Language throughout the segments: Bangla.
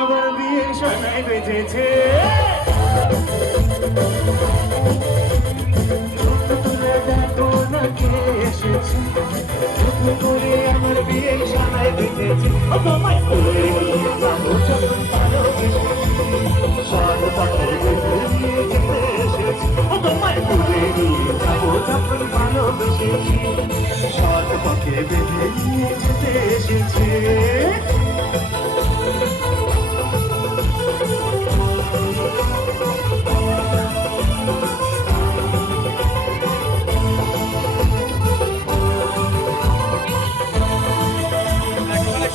আমার বিয়ের সানাই বেজেছে তুলে দেখো না কে এসেছে করে আমার বিয়ের সানাই বেজেছে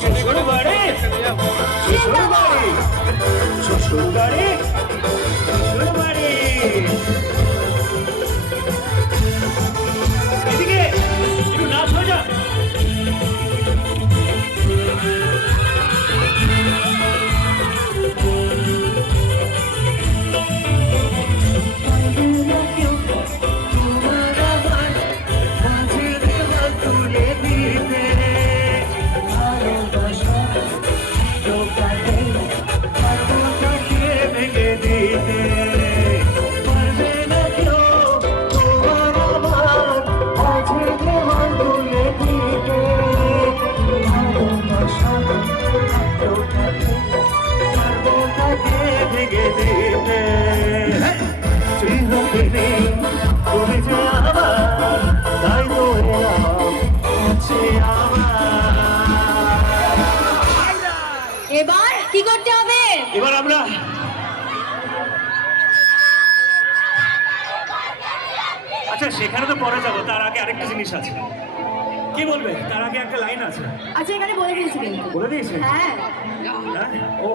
শ্বশুর বাড়ি শ্বশুর বাড়ি শ্বশুর বাড়ি এবার কি করতে হবে? এবার আমরা আচ্ছা সেখানে তো পরে যাব, তার আগে আরেকটা জিনিস আছে। কি বলবে? তার আগে একটা লাইন আছে। আচ্ছা এখানে বলে দিয়েছি কিন্তু। বলে দিয়েছি? হ্যাঁ। হ্যাঁ? ও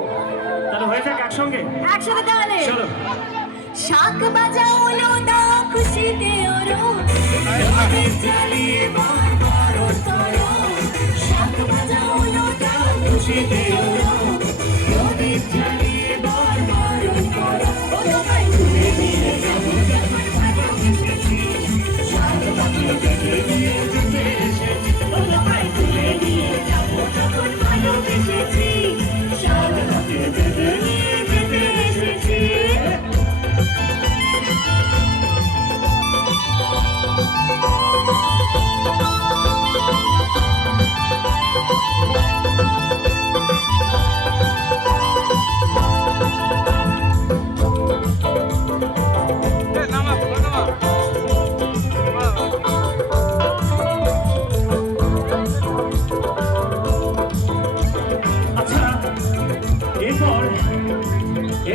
তাহলে হয়ে যাক একসঙ্গে? একসাথে তাহলে। চলো। শাক বাজাও লো দাও খুশিতে ওরো জ্বালিয়ে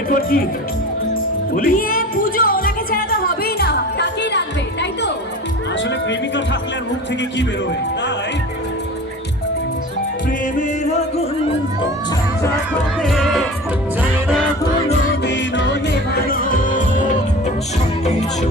এরপর কি বিয়ে পুজো ওনাকে তো হবেই না। তাকেই লাগবে তাই তো? আসলে প্রেমিকা থাকলে আর মুখ থেকে কি বেরোবে? তাই? প্রেমের আগুন ছাপাতে না নেভানো সবকিছু